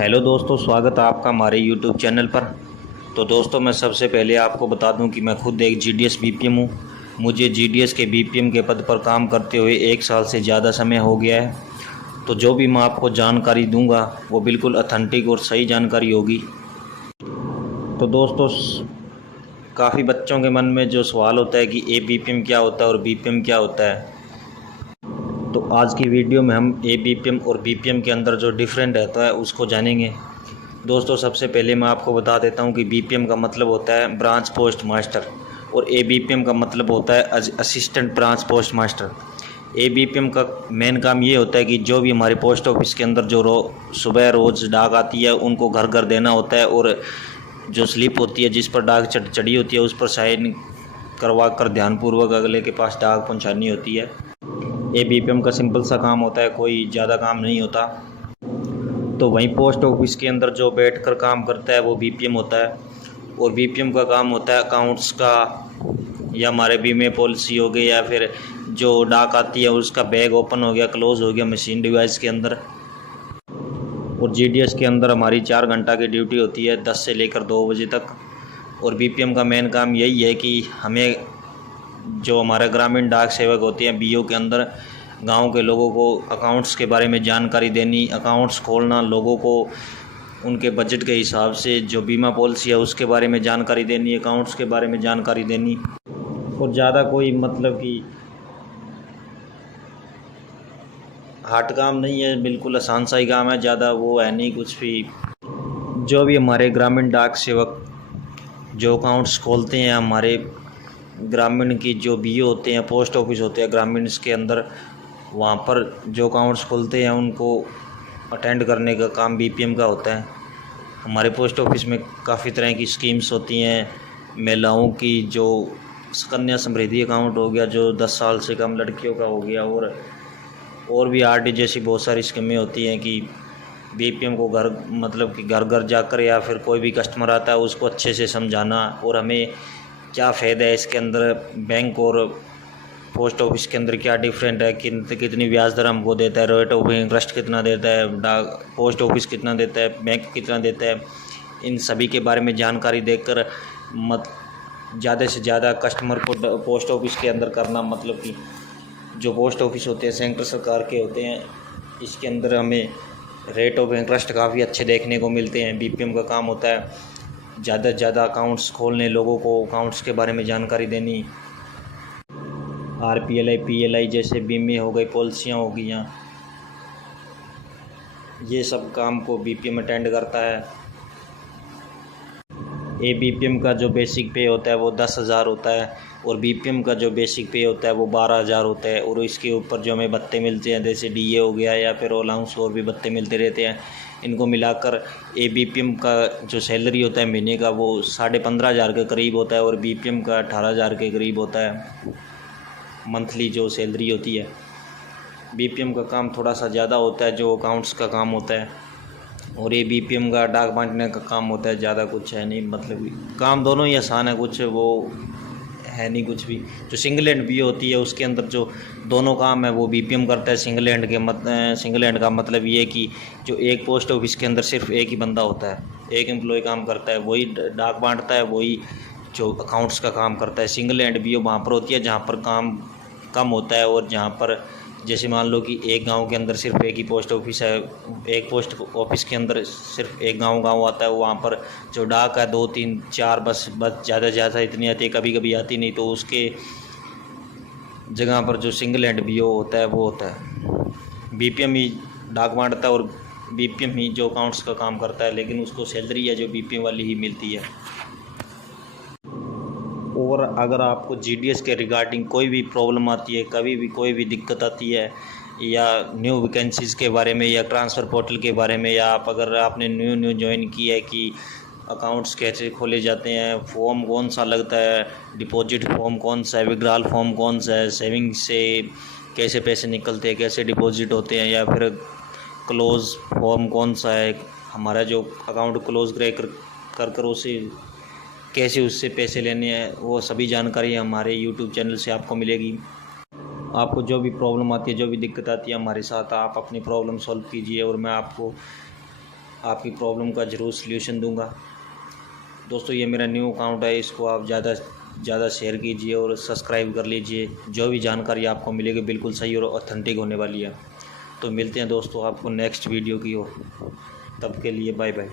Hello दोस्तों, स्वागत है आपका हमारे यूट्यूब चैनल पर। तो दोस्तों, मैं सबसे पहले आपको बता दूं कि मैं खुद एक जीडीएस बीपीएम हूं। मुझे जीडीएस के बीपीएम के पद पर काम करते हुए 1 साल से ज़्यादा समय हो गया है। तो जो भी मैं आपको जानकारी दूंगा वो बिल्कुल ऑथेंटिक और सही जानकारी होगी। तो दोस्तों, काफ़ी बच्चों के मन में जो सवाल होता है कि ए बीपीएम क्या होता है और बीपीएम क्या होता है, तो आज की वीडियो में हम ए बीपीएम और बीपीएम के अंदर जो डिफरेंट रहता है उसको जानेंगे। दोस्तों, सबसे पहले मैं आपको बता देता हूं कि बीपीएम का मतलब होता है ब्रांच पोस्ट मास्टर और ए बीपीएम का मतलब होता है असिस्टेंट ब्रांच पोस्ट मास्टर। ए बीपीएम का मेन काम ये होता है कि जो भी हमारे पोस्ट ऑफिस के अंदर जो सुबह रोज़ डाक आती है उनको घर घर देना होता है, और जो स्लिप होती है जिस पर डाक चढ़ी होती है उस पर साइन करवा कर ध्यानपूर्वक अगले के पास डाक पहुँचानी होती है। ए बीपीएम का सिंपल सा काम होता है, कोई ज़्यादा काम नहीं होता। तो वहीं पोस्ट ऑफिस के अंदर जो बैठकर काम करता है वो बीपीएम होता है, और बीपीएम का काम होता है अकाउंट्स का, या हमारे बीमे पॉलिसी हो गई, या फिर जो डाक आती है उसका बैग ओपन हो गया, क्लोज हो गया मशीन डिवाइस के अंदर। और जीडीएस के अंदर हमारी 4 घंटा की ड्यूटी होती है, 10 से लेकर 2 बजे तक। और बीपीएम का मेन काम यही है कि हमें जो हमारे ग्रामीण डाक सेवक होते हैं बीओ के अंदर, गांव के लोगों को अकाउंट्स के बारे में जानकारी देनी, अकाउंट्स खोलना, लोगों को उनके बजट के हिसाब से जो बीमा पॉलिसी है उसके बारे में जानकारी देनी, अकाउंट्स के बारे में जानकारी देनी। और ज़्यादा कोई मतलब कि हार्ड काम नहीं है, बिल्कुल आसान सा ही काम है, ज़्यादा वो है नहीं कुछ भी। जो भी हमारे ग्रामीण डाक सेवक जो अकाउंट्स खोलते हैं, हमारे ग्रामीण की जो बीओ होते हैं, पोस्ट ऑफिस होते हैं ग्रामीण के अंदर, वहाँ पर जो अकाउंट्स खुलते हैं उनको अटेंड करने का काम बीपीएम का होता है। हमारे पोस्ट ऑफिस में काफ़ी तरह की स्कीम्स होती हैं। महिलाओं की जो सुकन्या समृद्धि अकाउंट हो गया जो 10 साल से कम लड़कियों का हो गया, और भी आरडी जैसी बहुत सारी स्कीमें होती हैं कि बीपीएम को घर मतलब कि घर घर जाकर, या फिर कोई भी कस्टमर आता है उसको अच्छे से समझाना, और हमें क्या फ़ायदा है इसके अंदर, बैंक और पोस्ट ऑफिस के अंदर क्या डिफरेंट है, कितनी ब्याज दर हमको देता है, रेट ऑफ इंटरेस्ट कितना देता है, डाक पोस्ट ऑफिस कितना देता है, बैंक कितना देता है, इन सभी के बारे में जानकारी देकर ज़्यादा से ज़्यादा कस्टमर को पोस्ट ऑफिस के अंदर करना। मतलब कि जो पोस्ट ऑफिस होते हैं सेंट्रल सरकार के होते हैं, इसके अंदर हमें रेट ऑफ इंटरेस्ट काफ़ी अच्छे देखने को मिलते हैं। बीपीएम का काम होता है ज़्यादा से ज़्यादा अकाउंट्स खोलने, लोगों को अकाउंट्स के बारे में जानकारी देनी, आरपीएलआई पीएलआई जैसे बीमे हो गए, पॉलिसियाँ हो गई, ये सब काम को बीपीएम अटेंड करता है। ए बीपीएम का जो बेसिक पे होता है वो 10,000 होता है, और बीपीएम का जो बेसिक पे होता है वो 12,000 होता है। और इसके ऊपर जो हमें भत्ते मिलते हैं जैसे डीए हो गया, या फिर अलाउंस और भी भत्ते मिलते रहते हैं, इनको मिलाकर ए बीपीएम का जो सैलरी होता है महीने का वो 15,500 के करीब होता है, और बीपीएम का 18,000 के करीब होता है मंथली जो सैलरी होती है। बीपीएम का काम थोड़ा सा ज़्यादा होता है जो अकाउंट्स का काम होता है, और ये बीपीएम का डाक बांटने का काम होता है। ज़्यादा कुछ है नहीं, मतलब काम दोनों ही आसान है, कुछ वो है नहीं कुछ भी। जो सिंगल हैंड बीओ होती है उसके अंदर जो दोनों काम है वो बीपीएम करता है। सिंगल हैंड का मतलब ये कि जो एक पोस्ट ऑफिस के अंदर सिर्फ एक ही बंदा होता है, एक एम्प्लॉय काम करता है, वही डाक बांटता है, वही जो अकाउंट्स का काम करता है। सिंगल हैंड बीओ वहाँ पर होती है जहाँ पर काम कम होता है, और जहाँ पर जैसे मान लो कि एक गांव के अंदर सिर्फ एक ही पोस्ट ऑफिस है, एक पोस्ट ऑफिस के अंदर सिर्फ एक गांव आता है, वहाँ पर जो डाक है 2 3 4 बस ज़्यादा से ज़्यादा इतनी आती है, कभी कभी आती नहीं। तो उसके जगह पर जो सिंगल हैंड बीओ होता है वो होता है। बीपीएम ही डाक बांटता है और बीपीएम ही जो अकाउंट्स का काम करता है, लेकिन उसको सैलरी है जो बीपीएम वाली ही मिलती है। और अगर आपको जीडीएस के रिगार्डिंग कोई भी प्रॉब्लम आती है, कभी भी कोई भी दिक्कत आती है, या न्यू वैकेंसीज़ के बारे में, या ट्रांसफ़र पोर्टल के बारे में, या अगर आपने न्यू ज्वाइन किया है कि अकाउंट्स कैसे खोले जाते हैं, फॉर्म कौन सा लगता है, डिपॉजिट फॉर्म कौन सा है, विड्रॉल फॉर्म कौन सा है, सेविंग से कैसे पैसे निकलते हैं, कैसे डिपॉजिट होते हैं, या फिर क्लोज़ फॉर्म कौन सा है, हमारा जो अकाउंट क्लोज़ कर उसे कैसे उससे पैसे लेने हैं, वो सभी जानकारी हमारे यूट्यूब चैनल से आपको मिलेगी। आपको जो भी प्रॉब्लम आती है, जो भी दिक्कत आती है, हमारे साथ आप अपनी प्रॉब्लम सॉल्व कीजिए, और मैं आपको आपकी प्रॉब्लम का ज़रूर सल्यूशन दूंगा। दोस्तों ये मेरा न्यू अकाउंट है, इसको आप ज़्यादा शेयर कीजिए और सब्सक्राइब कर लीजिए। जो भी जानकारी आपको मिलेगी बिल्कुल सही और ऑथेंटिक होने वाली है। तो मिलते हैं दोस्तों आपको नेक्स्ट वीडियो की ओर, तब के लिए बाय बाय।